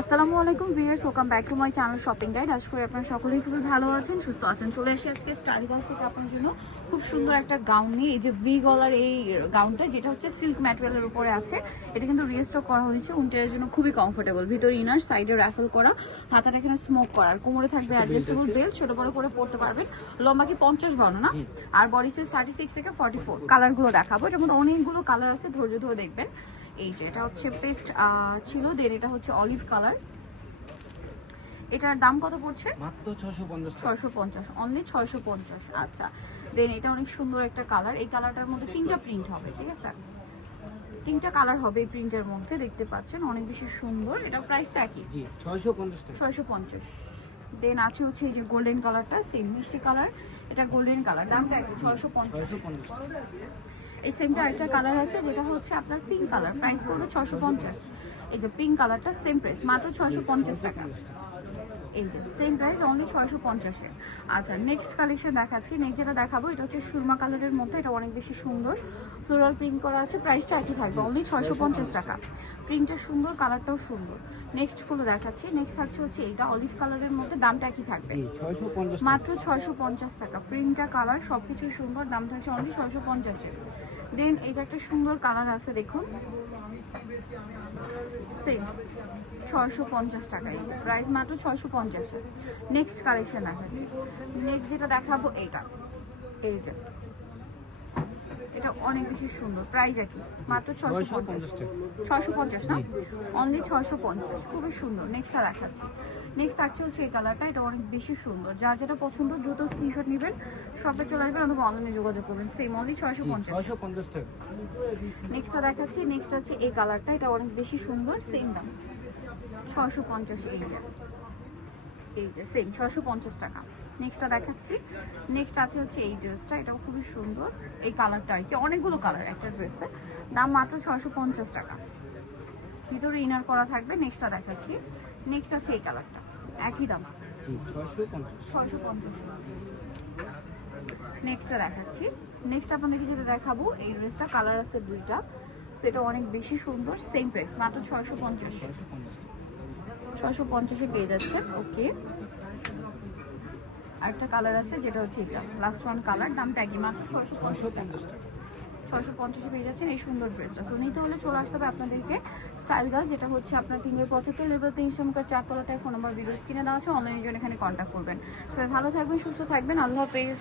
আসসালামু আলাইকুম viewers welcome back to my channel shopping guide আজ করে আপনারা সকলেই খুবই ভালো আছেন সুস্থ আছেন। চলে এসে আজকে স্টাইল গাছ থেকে আপনার জন্য। খুব সুন্দর একটা গাউন নিয়ে এই যে ভি গলার এই গাউনটা যেটা হচ্ছে সিল্ক ম্যাটেরিয়ালের উপরে আছে। এটা কিন্তু রিস্টক করা হয়েছে উন্টের জন্য খুবই কমফোর্টেবল ভিতরে ইনার সাইডে র্যাফেল করা হাতাটা এখানে স্মোক করা। আর কোমরে থাকবে অ্যাডজাস্টেবল বেল্ট ছোট বড় করে পড়তে পারবেন। লম্বা কি পঞ্চাশ বানো না? আর বডি সাইজ থার্টি সিক্স থেকে ফর্টি ফোর কালারগুলো দেখাবো এটার মধ্যে অনেকগুলো কালার আছে ধৈর্য ধরে দেখবেন। এই যে এটা হচ্ছে পেস্ট ছিল দেন এটা হচ্ছে অলিভ কালার এটার দাম কত পড়ছে? মাত্র অনলি আচ্ছা। দেন এটা অনেক সুন্দর একটা কালার এই কালারটার মধ্যে তিনটা প্রিন্ট হবে ঠিক আছে? তিনটা কালার হবে এই প্রিন্টের মধ্যে দেখতে পাচ্ছেন অনেক বেশি সুন্দর। এটা একই। জি দেন আছে হচ্ছে এই যে গোল্ডেন কালারটা সেম মিষ্টি কালার এটা গোল্ডেন কালার দামটা একই ছয়শো পঞ্চাশ। ছয়শো পঞ্চাশ টাকা। এই সেমটা একটা কালার আছে, যেটা হচ্ছে আপনার পিঙ্ক কালার প্রাইস পড়বে ছশো পঞ্চাশ। এই যে পিঙ্ক কালারটা সেম প্রাইস মাত্র ছয়শো পঞ্চাশ টাকা। এই যে সেম প্রাইস অনলি ছয়শো পঞ্চাশে। আচ্ছা নেক্সট কালেকশন দেখাচ্ছি। নেক্সট যেটা দেখাবো, এটা হচ্ছে সুরমা কালারের মধ্যে, এটা অনেক বেশি সুন্দর। ফ্লোরাল প্রিন্ট করা আছে প্রাইসটা একই থাকবে অনলি ছয়শো পঞ্চাশ টাকা। প্রিন্টটা সুন্দর কালারটাও সুন্দর। নেক্সটগুলো দেখাচ্ছি। নেক্সট থাকছে হচ্ছে এইটা অলিভ কালারের মধ্যে দামটা একই থাকবে। মাত্র ছয়শো পঞ্চাশ টাকা। প্রিন্টটা কালার সব কিছুই সুন্দর দামটা হচ্ছে অনলি ছয়শো পঞ্চাশে দেন এটা একটা সুন্দর কালার আছে দেখুন। সেম ছয়শো পঞ্চাশ টাকা এই প্রাইস মাত্র ছয়শো পঞ্চাশে নেক্সট কালেকশন দেখাচ্ছি। নেক্সট যেটা দেখাবো এইটা এই যে। এটা অনেক বেশি সুন্দর প্রাইস একই মাত্র ছয়শো পঞ্চাশ। পঞ্চাশ পঞ্চাশ না? অনলি ছয়শো পঞ্চাশ খুবই সুন্দর। নেক্সটটা দেখাচ্ছি নেক্সট থাকছে হচ্ছে এই কালারটা এটা অনেক বেশি সুন্দর। যার যেটা পছন্দ দ্রুত স্ক্রিনশট নেবেন শপে চলে আসবেন অথবা অনলাইনে যোগাযোগ করবেন সেম অনলি ছয়শো পঞ্চাশ। নেক্সটটা দেখাচ্ছি নেক্সট আছে এই কালারটা এটা অনেক বেশি সুন্দর সেম দাম। ছয়শো পঞ্চাশ এই যে। এই যে সেম ছয়শো পঞ্চাশ টাকা। নেক্সটটা দেখাচ্ছি। নেক্সট আছে হচ্ছে এই ড্রেসটা এটাও খুবই সুন্দর। এই কালারটা আর কি অনেকগুলো কালার একটা ড্রেসে দাম মাত্র ছয়শো পঞ্চাশ টাকা। ভিতরে ইনার করা থাকবে নেক্সটটা দেখাচ্ছি। নেক্সট আছে এই কালারটা একই দাম। ছয়শো পঞ্চাশ। নেক্সটটা দেখাচ্ছি। নেক্সট আপনাদেরকে যেটা দেখাবো এই ড্রেসটা কালার আছে দুইটা। সেটা অনেক বেশি সুন্দর সেম প্রাইস মাত্র ছয়শো পঞ্চাশ। ছয়শো পঞ্চাশ পেয়ে যাচ্ছে। ওকে আরেকটা কালার আছে, যেটা হচ্ছে এটা। লাস্ট ওয়ান কালার দামটা একই মাত্র ছয়শো পঞ্চাশ টাকা। ছয়শো পঞ্চাশে পেয়ে যাচ্ছেন এই সুন্দর ড্রেসটা তো নিতে হলে চলে আসতে হবে আপনাদেরকে স্টাইল গার্ল যেটা হচ্ছে আপনার তিনবার পঁচাত্তর লেভেল তিন সমকার চারতলাতে ফোন নাম্বার ভিডিও স্ক্রিনে দেওয়া আছে। অনলাইনের জন্য এখানে কন্ট্যাক্ট করবেন। সবাই ভালো থাকবেন, সুস্থ থাকবেন। আল্লাহ হাফেজ।